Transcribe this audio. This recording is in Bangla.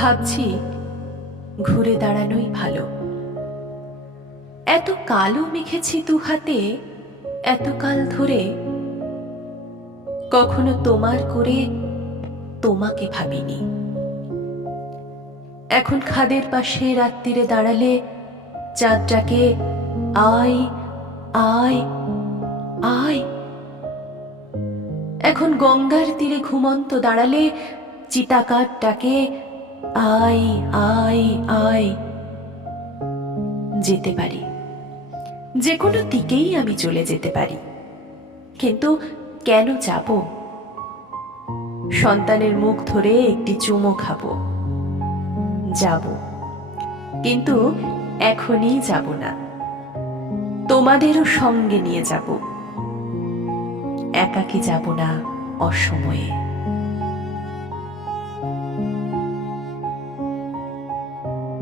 ভাবছি ঘুরে দাঁড়ানোই ভালো। এত কালো মেখেছি দু হাতে এতকাল ধরে, কখনো তোমার করে তোমাকে ভাবিনি। এখন খাদের পাশে রাত্রিরে দাঁড়ালে চাঁদটাকে আয় আয় আয়। এখন গঙ্গার তীরে ঘুমন্ত দাঁড়ালে চিতাকারটাকে আয় আয় আয়। যেতে পারি, যে কোনো দিকেই আমি চলে যেতে পারি, কিন্তু কেন যাব? সন্তানের মুখ ধরে একটি চুমো খাবো, যাব, কিন্তু এখনই যাব না। তোমাদেরও সঙ্গে নিয়ে যাব, একাকী যাব না অসময়ে।